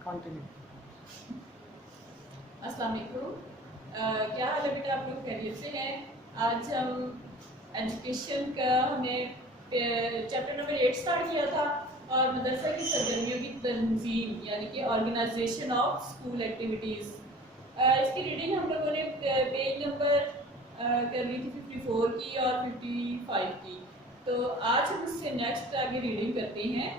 Continue. अस्सलाम वालेकुम। क्या हाल है बेटा, आप लोग खैरियत से हैं? आज हम एजुकेशन का हमने चैप्टर नंबर 8 स्टार्ट किया था और मदरसा की सरगर्मियों की तंजीम यानी कि ऑर्गेनाइजेशन ऑफ स्कूल एक्टिविटीज़। इसकी रीडिंग हम लोगों ने पेज नंबर कर ली थी 54 की और 55 की। तो आज हम उससे नेक्स्ट आगे रीडिंग करते हैं।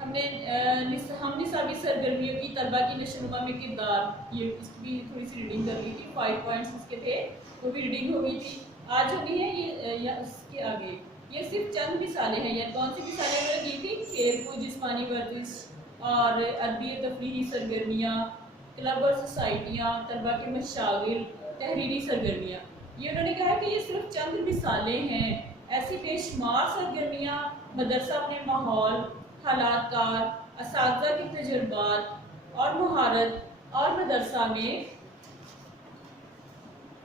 हमने हम निसाबी सरगर्मियों की तलबा की नशोनुमा में किरदार, ये इसकी थोड़ी सी रीडिंग कर ली थी। 5 पॉइंट्स इसके थे, वो भी रीडिंग हो गई थी। आज होनी है ये या उसके आगे ये सिर्फ चंद मिसालें हैं। या कौन सी मिसालें मैंने दी थी? खेल कूद, जिस्मानी वर्जिश और अदबी तफरीही सरगर्मियाँ, क्लब और सोसाइटियाँ, तलबा के मशागिल, तहरीरी सरगर्मियाँ। ये उन्होंने कहा कि ये सिर्फ चंद मिसालें हैं। ऐसी बेशुमार सरगर्मियाँ मदरसा अपने माहौल, हालातकार, असातिज़ा के तजुर्बात और महारत और मदरसा में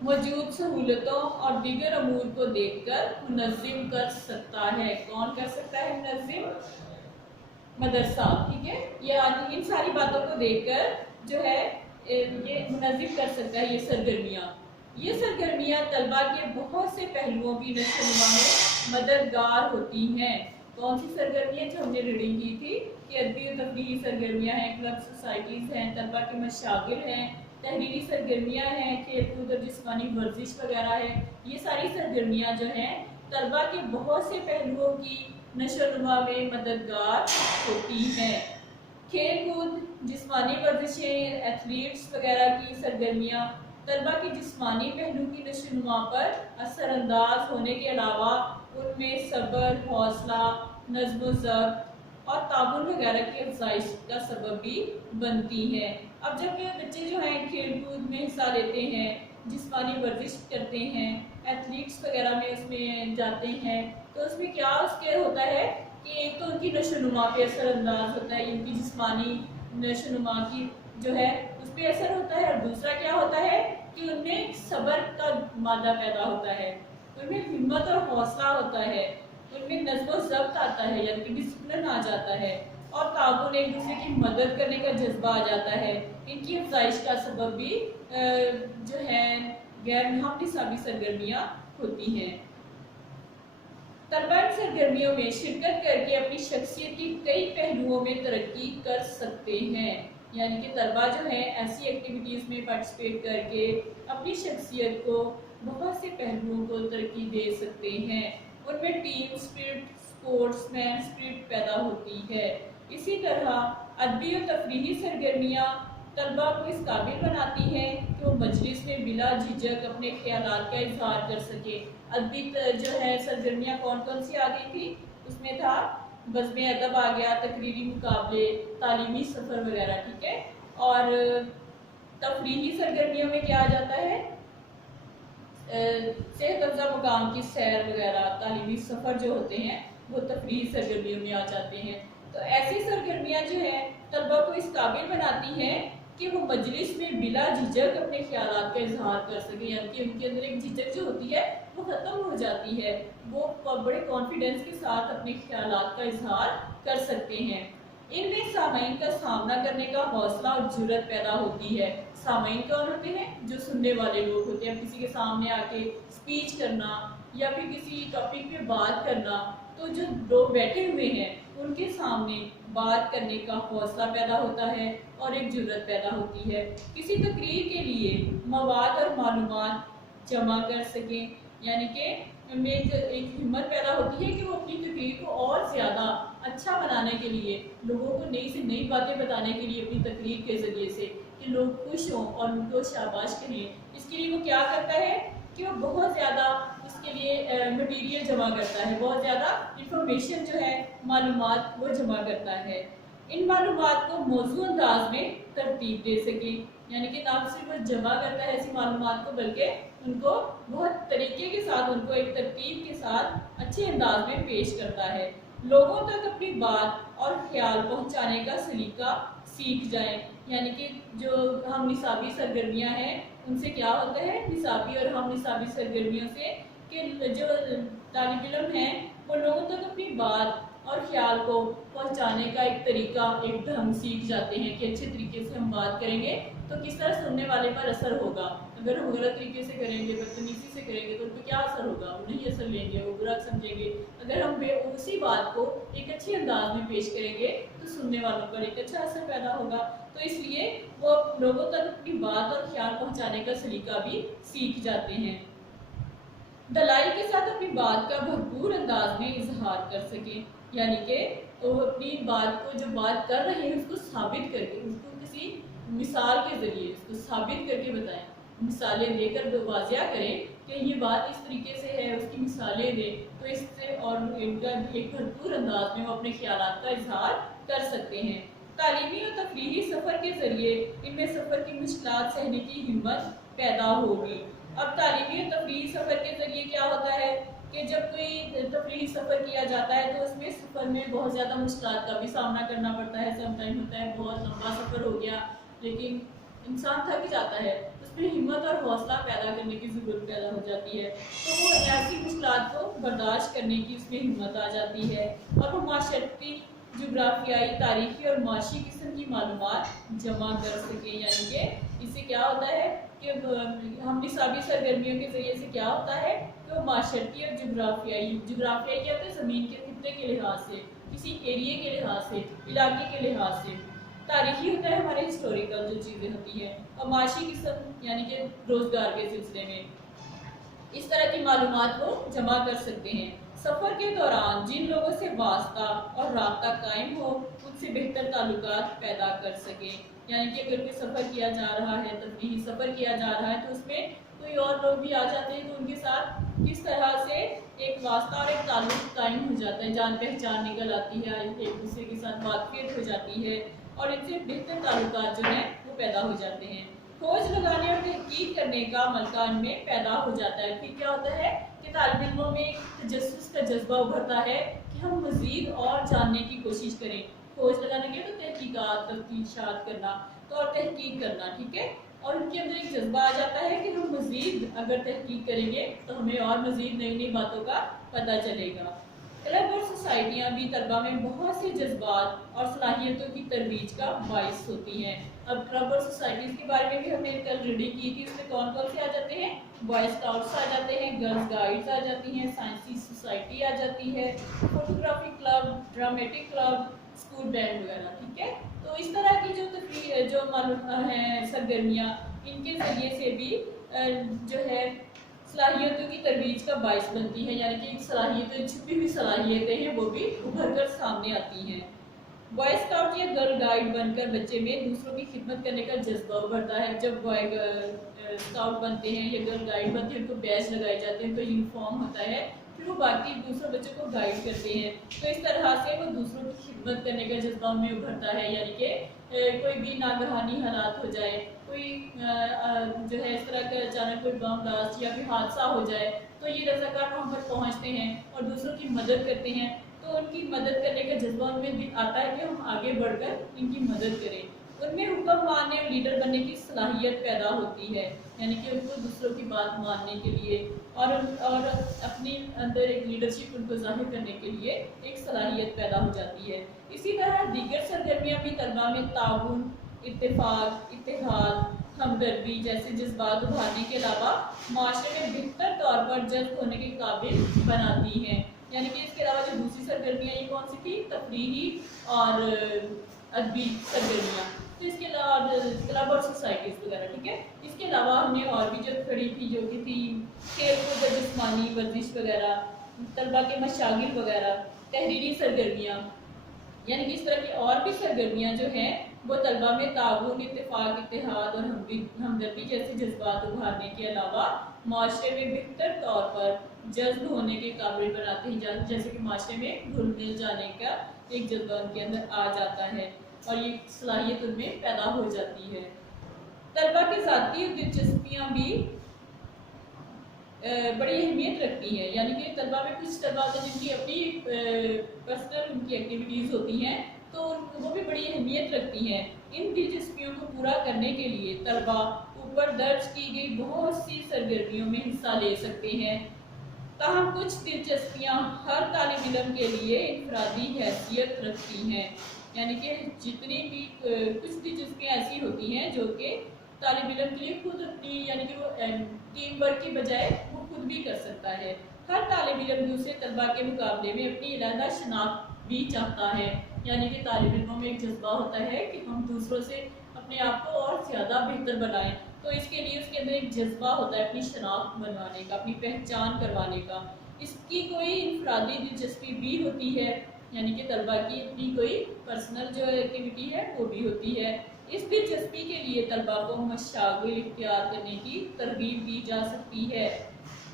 मौजूद सहूलतों और दीगर अमूर को देखकर मुनज़्ज़िम कर सकता है। कौन कर सकता है मुनज़्ज़िम? मदरसा। ठीक है, ये इन सारी बातों को देखकर जो है ये मुनज़्ज़िम कर सकता है। ये सरगर्मियाँ तलबा के बहुत से पहलुओं की नशोनुमा में मददगार होती हैं। कौन सी सरगर्मियाँ? जो हमने रीडिंग की थी कि अदबी और तफरीही सरगर्मियाँ हैं, क्लब सोसाइटीज़ हैं, तलबा के मशागिल हैं, तहरीरी सरगर्मियाँ हैं, खेल कूद और जिस्मानी वर्जिश वगैरह है। ये सारी सरगर्मियाँ जो हैं तलबा के बहुत से पहलुओं की नशोनुमा में मददगार होती हैं। खेल कूद, जिस्मानी वर्जिशें, एथलीट्स वगैरह की सरगर्मियाँ तलबा के जिस्मानी पहलू की नशोनुमा पर असरअंदाज होने के अलावा उनमें सब्र, हौसला, नज़्म व ज़ब्त और ताबुन वगैरह की अफजाइश का सबब भी बनती हैं। अब जब ये बच्चे जो हैं खेल कूद में हिस्सा लेते हैं, जिस्मानी वर्जिश करते हैं, एथलीट्स वगैरह में उसमें जाते हैं, तो उसमें क्या उसके होता है कि एक तो उनकी नशोनुमा पे असरअंदाज होता है, उनकी जिस्मानी नशोनुमा की जो है उस पर असर होता है। और दूसरा क्या होता है कि उनमें सब्र का मादा पैदा होता है, उनमें हिम्मत और हौसला होता है, उनमें नज़्म व ज़ब्त आता है यानी कि डिसिप्लिन आ जाता है, और ताबुन, एक दूसरे की मदद करने का जज्बा आ जाता है। इनकी अफजाइश का सबब भी जो है गैर निसाबी सरगर्मियाँ होती हैं। तलबा इन सरगर्मियों में शिरकत करके अपनी शख्सियत की कई पहलुओं में तरक्की कर सकते हैं। यानी कि तलबा जो है ऐसी एक्टिविटीज़ में पार्टिसिपेट करके अपनी शख्सियत को बहुत से पहलुओं को तरक्की दे सकते हैं। उनमें टीम स्पिरिट, स्पोर्ट्समैन स्पिरिट पैदा होती है। इसी तरह अदबी और तफरीही सरगर्मियाँ तलबा को इस काबिल बनाती हैं कि वो मजलिस में बिला झिझक अपने ख्यालात का इजहार कर सके। अदबी जो है सरगर्मियाँ कौन कौन सी आ गई थी? उसमें था बज़्म अदब आ गया, तकरीरी मुकाबले, तालीमी सफ़र वगैरह। ठीक है, और तफरीही सरगर्मियों में क्या आ जाता है? सेहत अफ़ज़ा मुकाम की सैर वगैरह, तालीमी सफ़र जो होते हैं वो तफरीही सरगर्मियों में आ जाते हैं। तो ऐसी सरगर्मियाँ जो है तलबा को इस काबिल बनाती हैं कि वो मजलिस में बिला झिझक अपने ख्यालात का इजहार कर सके। यानी कि उनके अंदर एक झिझक जो होती है वो ख़त्म हो जाती है, वो बड़े कॉन्फिडेंस के साथ अपने ख्यालात का इजहार कर सकते हैं। इनमें सामईन का सामना करने का हौसला और जुर्रत पैदा होती है। सामईन कौन होते हैं? जो सुनने वाले लोग होते हैं। किसी के सामने आके स्पीच करना या फिर किसी टॉपिक पे बात करना, तो जो लोग बैठे हुए हैं उनके सामने बात करने का हौसला पैदा होता है और एक जुर्रत पैदा होती है। किसी तकरीर के लिए मवाद और मालूमात जमा कर सकें, यानी कि उनमें एक हिम्मत पैदा होती है कि वो अपनी तकरीर को और ज़्यादा अच्छा बनाने के लिए, लोगों को नई से नई बातें बताने के लिए अपनी तकरीर के ज़रिए से कि लोग खुश हों और उनको शाबाश कहें, इसके लिए वो क्या करता है कि वो बहुत ज़्यादा इसके लिए मटेरियल जमा करता है, बहुत ज़्यादा इंफॉर्मेशन जो है, मालूमात वो जमा करता है। इन मालूमात को मौजूद अंदाज में तरतीब दे सके, यानी कि ना सिर्फ वो जमा करता है ऐसी मालूमात को, बल्कि उनको बहुत तरीके के साथ, उनको एक तरतीब के साथ अच्छे अंदाज में पेश करता है। लोगों तक अपनी बात और ख्याल पहुंचाने का सलीका सीख जाएं। यानी कि जो हम निसाबी सरगर्मियां हैं उनसे क्या होता है, निसाबी और हम निसाबी सरगर्मियों से कि जो तालिब इल्म हैं वो लोगों तक अपनी बात और ख्याल को पहुंचाने का एक तरीका, एक ढंग सीख जाते हैं कि अच्छे तरीके से हम बात करेंगे तो किस तरह सुनने वाले पर असर होगा। अगर हम गलत तरीके से करेंगे, बदतमीजी से करेंगे तो उन पर क्या असर होगा, वो नहीं असर लेंगे, वो बुरा समझेंगे। अगर हम उसी बात को एक अच्छे अंदाज में पेश करेंगे तो सुनने वालों पर एक अच्छा असर पैदा होगा। तो इसलिए वो लोगों तक अपनी बात और ख्याल पहुंचाने का सलीका भी सीख जाते हैं। दलाइल के साथ अपनी बात का भरपूर अंदाज में इजहार कर सकें, यानी कि वो अपनी बात को, जो बात कर रहे हैं उसको साबित करके, उसको किसी मिसाल के जरिए उसको साबित करके बताएं, मिसालें देकर वाजिया करें कि ये बात इस तरीके से है, उसकी मिसालें दें, तो इससे और इनका एक भरपूर अंदाज में वो अपने ख्यालात का इजहार कर सकते हैं। तालीमी और तफरीही सफ़र के ज़रिए इनमें सफ़र की मुश्किलात सहने की हिम्मत पैदा होगी। अब तालीमी और तफरीही सफ़र के ज़रिए क्या होता है कि जब कोई तफरीही सफ़र किया जाता है तो उसमें सफ़र में बहुत ज़्यादा मुश्किलात का भी सामना करना पड़ता है। समटाइम होता है बहुत लंबा सफ़र हो गया लेकिन इंसान थक जाता है, उसमें हिम्मत और हौसला पैदा करने की ज़रूरत पैदा हो जाती है, तो वो ऐसी मुश्किलात को बर्दाश्त करने की उसमें हिम्मत आ जाती है और वो माशरती, जोग्राफियाई, तारीखी और माशी किस्म की मालूमात जमा कर सकें। यानी कि इससे क्या होता है कि हम निसाबी सरगर्मियों के ज़रिए से क्या होता है कि वो माशरती और जोग्राफियाई क्या होता है, ज़मीन के खित्ते के लिहाज से, किसी एरिए के लिहाज से, इलाके के लिहाज से। तारीखी होता है हमारे हिस्टोरिकल जो चीज़ें होती हैं, और माशी किस्म यानी कि रोज़गार के सिलसिले में इस तरह की मालूमात को जमा कर सकते हैं। सफ़र के दौरान जिन लोगों से वास्ता और राब्ता कायम हो उनसे बेहतर ताल्लुकात पैदा कर सकें। यानी कि अगर कोई सफ़र किया जा रहा है, तफरीही सफ़र किया जा रहा है, तो उसमें कोई और लोग भी आ जाते हैं तो उनके साथ किस तरह से एक वास्ता और एक ताल्लुक कायम हो जाता है, जान पहचान निकल आती है, एक दूसरे के साथ वाकफियत हो जाती है और इनसे बेहतर ताल्लुकात जो हैं वो पैदा हो जाते हैं। खोज लगाने और तहकीक करने का मलका इनमें पैदा हो जाता है। फिर क्या होता है कि तालिब इल्मों में एक तजस्सुस का जज्बा उभरता है कि हम मज़ीद और जानने की कोशिश करें। खोज लगाने के तो तहकीकात, तफ्तीशात करना तो और तहकीक करना, ठीक है, और उनके अंदर एक जज्बा आ जाता है कि हम मज़ीद अगर तहकीक करेंगे तो हमें और मज़ीद नई नई बातों का पता चलेगा। क्लब और सोसाइटियाँ भी तलबा में बहुत से जज्बात और सलाहियतों की तरवीज का बाइस होती हैं। अब क्लब और सोसाइटीज़ के बारे में भी हमने कल रीडिंग की थी, उसमें कौन कौन से आ जाते हैं, बॉय स्काउट्स आ जाते हैं, गर्ल्स गाइड्स आ जाती हैं, साइंसी सोसाइटी आ जाती है, photography club, dramatic club, school band वगैरह, ठीक है। तो इस तरह की जो मालूम हैं सरगर्मियाँ, इनके ज़रिए से भी जो है सलाहियतों की तरवीज का बाइस बनती है, यानी कि सलाहियतें, छुपी हुई सलाहियतें हैं वो भी उभर कर सामने आती हैं। बॉय स्काउट या गर्ल गाइड बनकर बच्चे में दूसरों की खिदमत करने का जज्बा उभरता है। जब बॉय स्काउट बनते हैं या गर्ल गाइड बनते हैं, उनको बैच लगाए जाते हैं, उनका यूनिफॉर्म होता है, फिर वो बाकी दूसरे बच्चों को गाइड करते हैं, तो इस तरह से वो दूसरों की खिदमत करने का जज्बा उनमें उभरता है। यानी कि कोई भी नागहानी हालात हो जाए, कोई जो है इस तरह का अचानक कोई बम ब्लास्ट या फिर हादसा हो जाए तो ये रज़ाकार वहाँ पर पहुँचते हैं और दूसरों की मदद करते हैं, तो उनकी मदद करने का जज्बा उनमें भी आता है कि हम आगे बढ़कर इनकी मदद करें। उनमें हुक्म मानने और लीडर बनने की सलाहियत पैदा होती है, यानी कि उनको दूसरों की बात मानने के लिए और अपनी अंदर एक लीडरशिप उनको जाहिर करने के लिए एक सलाहियत पैदा हो जाती है। इसी तरह दीगर सरगर्मियाँ भी तलबा में ताउन, इत्तेफाक, इत्तेहाद, हमदर्दी जैसे जज्बात उभारने के अलावा माशरे में बेहतर तौर पर जज्ब होने के काबिल बनाती हैं। यानी कि इसके अलावा जो दूसरी सरगर्मियाँ ये कौन सी थी, तफरीही और अदबी सरगर्मियाँ, तो इसके अलावा क्लब और सोसाइटीज़ वगैरह, ठीक है। इसके अलावा हमने और भी जो खड़ी थी जो कि थी खेल कूद, जिस्मानी वर्जिश वगैरह, तलबा के मशागिल वगैरह, तहरीरी सरगर्मियाँ, यानी कि इस तरह की और भी सरगर्मियाँ जो हैं वो तलबा में ताउन, इत्तेफाक, इत्तेहाद और हमदर्दी जैसे जज्बात उभारने के अलावा माशरे में बेहतर तौर पर जज्ब होने के काबिल बनाते हैं, जैसे कि माशरे में घुल मिल जाने का एक जज्बा उनके अंदर आ जाता है और ये सलाहियत उनमें पैदा हो जाती है। तलबा की ज़ाती दिलचस्पियाँ भी बड़ी अहमियत रखती हैं, यानी कि तलबा में कुछ तलबा जिनकी अपनी पर्सनल उनकी एक्टिविटीज़ होती हैं तो वो भी बड़ी अहमियत रखती हैं। इन दिलचस्पियों को पूरा करने के लिए तलबा ऊपर दर्ज की गई बहुत सी सरगर्मियों में हिस्सा ले सकते हैं। ताहम कुछ दिलचस्पियाँ हर तालिब इल्म के लिए इनफरादी हैसियत रखती हैं, यानी कि जितनी भी कुछ दिलचस्पियाँ ऐसी होती हैं जो कि तालिब इल्म के लिए खुद अपनी, यानी कि वो टीम वर्क की बजाय वो खुद भी कर सकता है। हर तालिब इल्म दूसरे तलबा के मुकाबले में अपनी अलहदा शनाख्त भी चाहता है, यानी कि तालिब इल्मों में एक जज्बा होता है कि हम दूसरों से अपने आप को और ज़्यादा बेहतर बनाएं, तो इसके लिए उसके अंदर एक जज्बा होता है अपनी शनाख्त बनवाने का, अपनी पहचान करवाने का। इसकी कोई इनफरादी दिलचस्पी भी होती है, यानी कि तलबा की अपनी कोई पर्सनल जो एक्टिविटी है वो भी होती है। इस दिलचस्पी के लिए तलबा को मशागिल इख्तियार करने की तरगीब दी जा सकती है,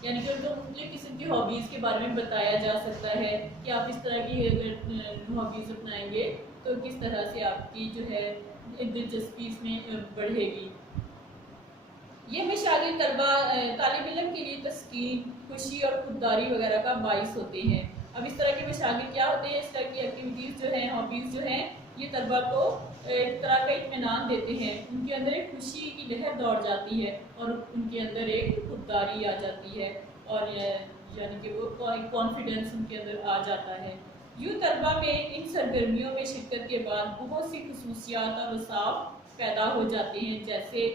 यानी कि उनको मुख्तलिफ किस्म की हॉबीज़ के बारे में बताया जा सकता है कि आप इस तरह की अगर हॉबीज़ अपनाएंगे तो किस तरह से आपकी जो है दिलचस्पी इसमें बढ़ेगी। ये मशागिल तलबा तालिब इल्म के लिए तस्कीन, खुशी और खुददारी वगैरह का बाइस होते हैं। अब इस तरह के मशागिल क्या होते हैं, इस तरह की एक्टिविटीज़ जो हैं, हॉबीज़ जो हैं, ये तलबा को एक तरह का इत्मीनान देते हैं, उनके अंदर एक खुशी की लहर दौड़ जाती है और उनके अंदर एक खुददारी आ जाती है और यानी कि वो कॉन्फिडेंस उनके अंदर आ जाता है। यूँ तलबा में इन सरगर्मियों में शिरकत के बाद बहुत सी खसूसियात और वसाफ पैदा हो जाते हैं। जैसे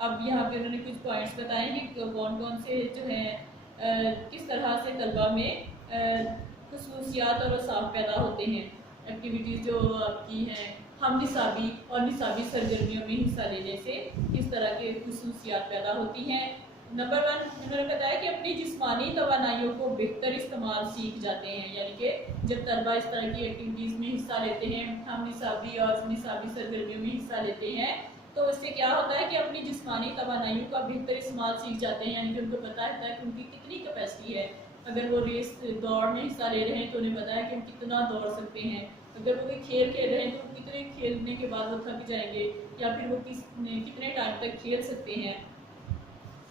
अब यहाँ पे उन्होंने कुछ पॉइंट्स बताए हैं कि कौन कौन से जो हैं किस तरह से तलबा में खसूसियात और वसाफ पैदा होते हैं। एक्टिविटीज़ जो आपकी हैं हम निसाबी और निसाबी सरगर्मियों में हिस्सा लेने से किस तरह के खसूसियात पैदा होती हैं। नंबर 1 उन्होंने बताया कि अपनी जिस्मानी तवानाइयों को बेहतर इस्तेमाल सीख जाते हैं, यानी कि जब तलबा इस तरह की एक्टिविटीज़ में हिस्सा लेते हैं, हम निसाबी और निसाबी सरगर्मियों में हिस्सा लेते हैं, तो उससे क्या होता है कि अपनी जिस्मानी तवानाइयों का बेहतर इस्तेमाल सीख जाते हैं, यानी कि उनको पता रहता है कि उनकी कितनी कैपेसिटी है। अगर वो रेस दौड़ में हिस्सा ले रहे हैं तो उन्हें पता है कि हम कितना दौड़ सकते हैं। अगर वो कोई खेल खेल रहे हैं तो कितने खेलने के बाद वो थक जाएंगे या फिर वो कितने टाइम तक खेल सकते हैं।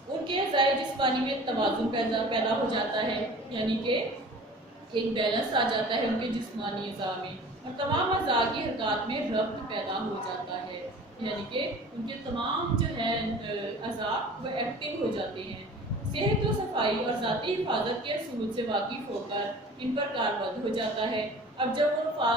उनके अज़ाए जिस्मानी में तवाज़ुन पैदा हो जाता है, यानी कि एक बैलेंस आ जाता है उनके जिस्मानी अज़ा में, और तमाम अज़ा की हरकत में रब्त पैदा हो जाता है, यानी कि उनके तमाम जो है अज़ा वो एक्टिव हो जाते हैं। सेहत व सफाई और ज़ाती हिफाजत के असूल से वाकिफ़ होकर इन पर कारबंद हो जाता है। अब जब वो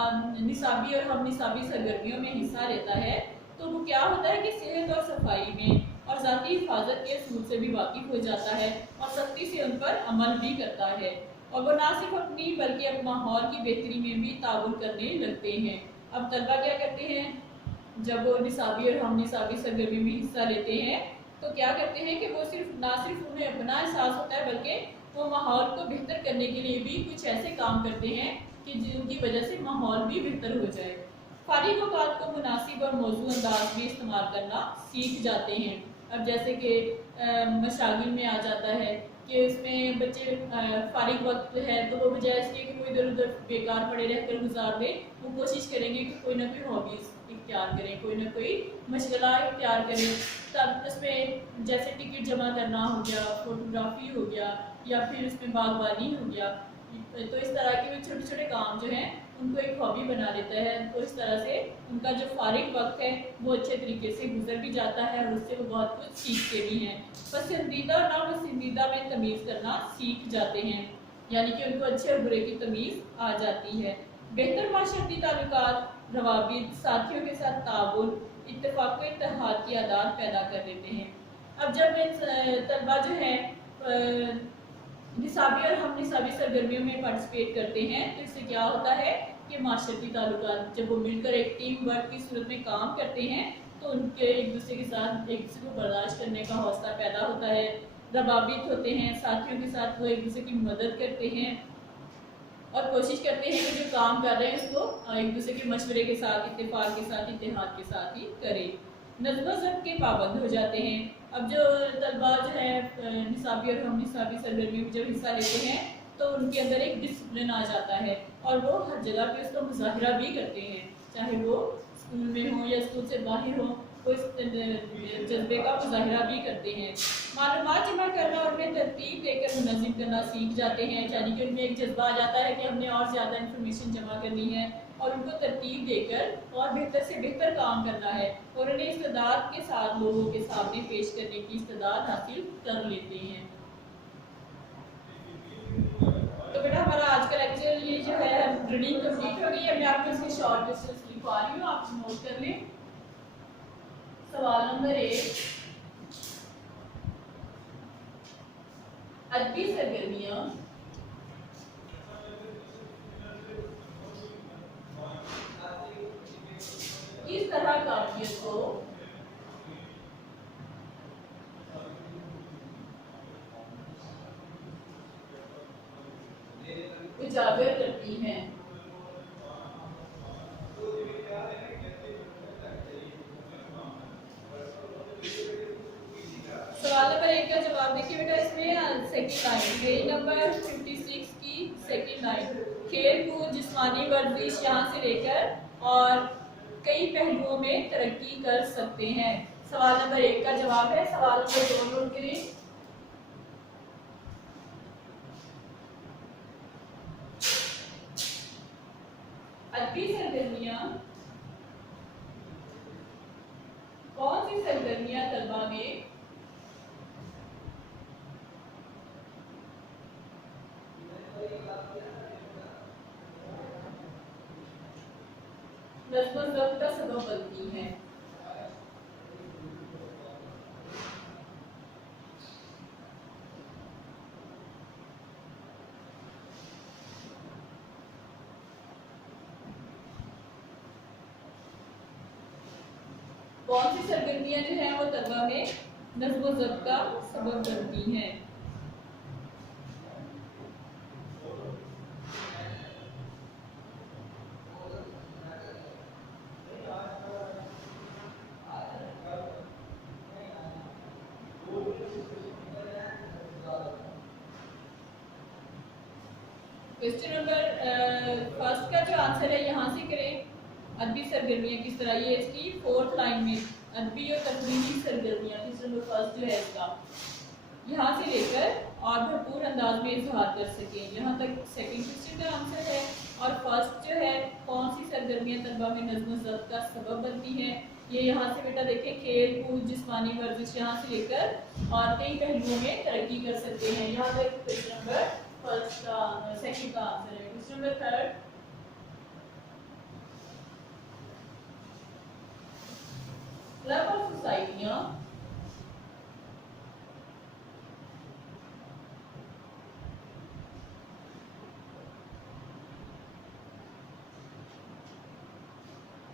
निसाबी और हम निसाबी सरगर्मियों में हिस्सा लेता है तो वो क्या होता है कि सेहत और सफाई में और ज़ाती हिफाजत के असूल से भी वाकिफ़ हो जाता है और सख्ती से उन पर अमल भी करता है, और वो ना सिर्फ अपनी बल्कि अपने माहौल की बेहतरी में भी ताउन करने लगते हैं। अब तलबा क्या करते हैं, जब वो निसाबी और हम निसाबी सरगर्मी में हिस्सा लेते हैं तो क्या करते हैं कि वो ना सिर्फ उन्हें अपना एहसास होता है बल्कि वो माहौल को बेहतर करने के लिए भी कुछ ऐसे काम करते हैं कि जिनकी वजह से माहौल भी बेहतर हो जाए। फारिग औकात को मुनासिब और मौजू अंदाज में इस्तेमाल करना सीख जाते हैं। अब जैसे कि मशागिल में आ जाता है कि उसमें बच्चे फारिग वक्त है तो वो बजाय इसके कि वो इधर उधर बेकार पड़े रहकर गुजार दें, वो कोशिश करेंगे कि कोई ना कोई हॉबीज़ इख्तियार करें, कोई ना कोई मशगला इख्तियार करें। तब उसमें जैसे टिकट जमा करना हो गया, फोटोग्राफी हो गया, या फिर उसमें बागवानी हो गया, तो इस तरह के छोटे छोटे काम जो हैं उनको एक हॉबी बना लेता है। तो इस तरह से उनका जो फारिग वक्त है वो अच्छे तरीके से गुजर भी जाता है और उससे वो बहुत कुछ सीखते भी हैं। पसंदीदा और नापसंदीदा में तमीज़ करना सीख जाते हैं, यानी कि उनको अच्छे और बुरे की तमीज़ आ जाती है। बेहतर माशरती ताल्लुकात, रवाबित, साथियों के साथ ताउन, इत्तेफाक व इत्तेहाद की आदत पैदा कर देते हैं। अब जब तलबा जो है निसाबी और हम निसाबी सरगर्मियों में पार्टिसिपेट करते हैं तो इससे क्या होता है कि माशरती ताल्लुकात जब वो मिलकर एक टीम वर्क की सूरत में काम करते हैं तो उनके एक दूसरे के साथ एक दूसरे को बर्दाश्त करने का हौसला पैदा होता है। रबाबित होते हैं, साथियों के साथ वो एक दूसरे की मदद करते हैं और कोशिश करते हैं कि जो काम कर रहे हैं उसको एक दूसरे के मशवरे के साथ, इत्तेफाक के साथ, इत्तेहाद के साथ ही करें। नज़्म ज़ब्त के पाबंद हो जाते हैं। अब जो तलबा जो है निसाबी और हम निसाबी सरगर्मी में जब हिस्सा लेते हैं तो उनके अंदर एक डिसिप्लिन आ जाता है और वो हर जगह पे उसका मुजाहिरा भी करते हैं, चाहे वो स्कूल में हो या स्कूल से बाहर हो, वो इस जज्बे का मुजाहिरा भी करते हैं। मालूमात जमा करना और उन्हें तरतीब देकर मुनज़्ज़म करना सीख जाते हैं, यानी कि उनमें एक जज्बा आ जाता है कि हमने और ज़्यादा इन्फॉर्मेशन जमा करनी है और उनको तरतीब देकर और बेहतर से बेहतर काम करना है और उन्हें इस्तेदाद के साथ लोगों के सामने पेश करने की इस्तेदाद हासिल कर लेते हैं। रीडिंग कंप्लीट हो गई है। मैं आपको इसके शॉर्ट क्वेश्चंस लिखवा रही हूँ, आप नोट कर लें। सवाल नंबर 1, अदबी सरगर्मियाँ किस तरह काफियत को उजागर करती हैं। सवाल नंबर 1 का जवाब देखिए बेटा, इसमें सेकंड लाइन, पेज नंबर 56 की सेकंड लाइन, खेल कूद जिस्मानी वर्जिश यहाँ से लेकर और कई पहलुओं में तरक्की कर सकते हैं। सवाल नंबर 1 का जवाब है। सवाल नंबर 2 नोट करें। अदबी सरगर्मियाँ कौन सी सरगर्मियाँ तलबा में नज़्म ज़ब्त का सबब बनती हैं। कौन सी सरगर्मियाँ जो हैं वो तलबा में नज़्म ज़ब्त का सबब बनती हैं। क्वेश्चन नंबर फर्स्ट का जो आंसर है यहाँ से करें। अदबी सरगर्मियाँ किस तरह, ये इसकी 4th लाइन में अदबी और तकरीरी सरगर्मियाँ, क्वेश्चन नंबर फर्स्ट जो है इसका, यहाँ से लेकर और भरपूर अंदाज में इजहार कर सकें, यहाँ तक सेकंड क्वेश्चन का आंसर है। और फर्स्ट जो है, कौन सी सरगर्मियाँ तलबा में नज़्म ज़ब्त का सबब बनती हैं, ये यहाँ से बेटा देखें, खेल कूद जिस्मानी वर्जिश यहाँ से लेकर और कई पहलुओं में तरक्की कर सकते हैं। यहाँ तक क्वेश्चन नंबर फर्स्ट का सेकंड का आंसर है। क्वेश्चन नंबर थर्ड, क्लब और सोसाइटियाँ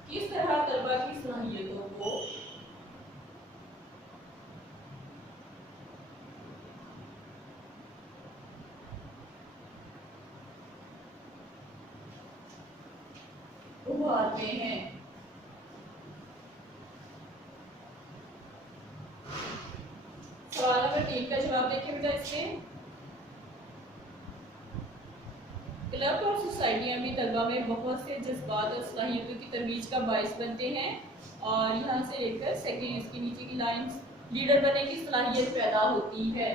किस तरह तलबा की सलाहियतों को उभारते हैं। सवाल नंबर 3 का जवाब देखिए बेटा, इसमें क्लब और सोसाइटियाँ भी तलबा में बहुत से जज्बात और सलाहियतों की तरवीज का बायस बनते हैं। और यहाँ से लेकर सेकंड इसके नीचे की लाइंस, लीडर बनने की सलाहियत पैदा होती है।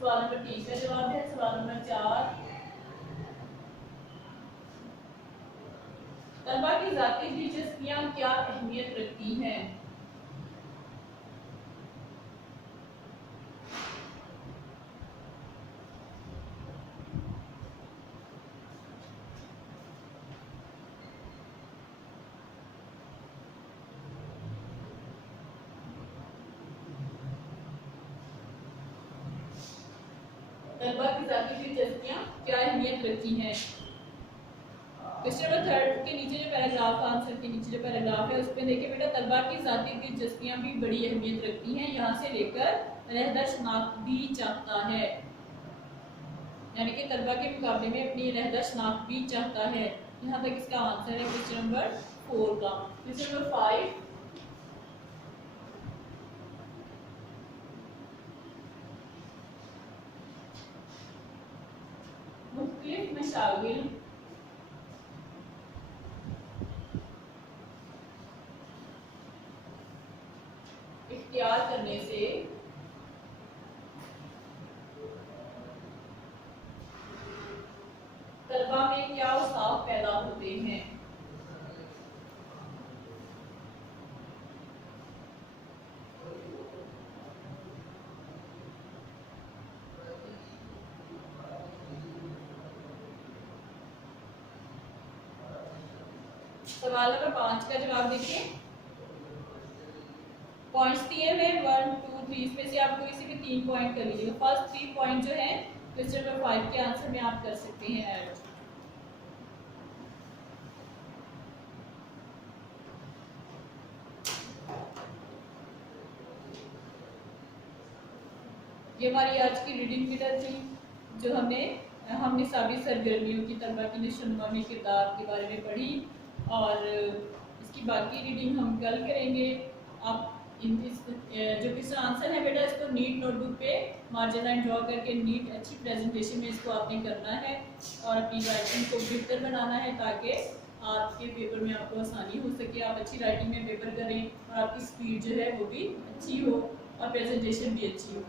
सवाल नंबर 3 का जवाब है। सवाल नंबर 4, तलबा की ज़ाती दिलचस्पियाँ क्या अहमियत रखती हैं। तलबा की ज़ाती दिलचस्पियाँ क्या अहमियत रखती हैं। क्वेश्चन नंबर 3 के नीचे जो पैराग्राफ, आंसर के नीचे जो पैराग्राफ है उसमें देखिए बेटा, तलबा की ज़ाती दिलचस्पियाँ भी बड़ी अहमियत रखती हैं, यहाँ से लेकर रहदर शनाख्त भी चाहता है, यानी कि तलबा के मुकाबले में अपनी रहदर शनाख्त भी चाहता है। यहाँ तक इसका आंसर है क्वेश्चन नंबर 4 का। क्वेश्चन नंबर 5, मुख्तलिफ मशागिल इख्तियार करने से तलबा में क्या औसाफ पैदा होते हैं। सवाल नंबर 5 का जवाब देखिए। पॉइंट्स दिए हुए 1 2 3, इसमें से आपको किसी भी 3 पॉइंट कर लीजिएगा। फर्स्ट 3 पॉइंट जो है क्वेश्चन नंबर 5 के आंसर में आप कर सकते हैं ऐड। ये हमारी आज की रीडिंग मीटर थी, जो हमने सभी सरगर्मियों की तलबा की नशोनुमा में किरदार के बारे में पढ़ी, और इसकी बाकी रीडिंग हम कल करेंगे। आप जो क्वेश्चन आंसर है बेटा, इसको नीट नोटबुक पे मार्जिन लाइन ड्रॉ करके नीट अच्छी प्रेजेंटेशन में इसको आपने करना है और अपनी राइटिंग को बेहतर बनाना है, ताकि आपके पेपर में आपको आसानी हो सके, आप अच्छी राइटिंग में पेपर करें और आपकी स्पीड जो है वो भी अच्छी हो और प्रेजेंटेशन भी अच्छी हो।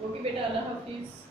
ओके बेटा, अल्लाह हाफिज़।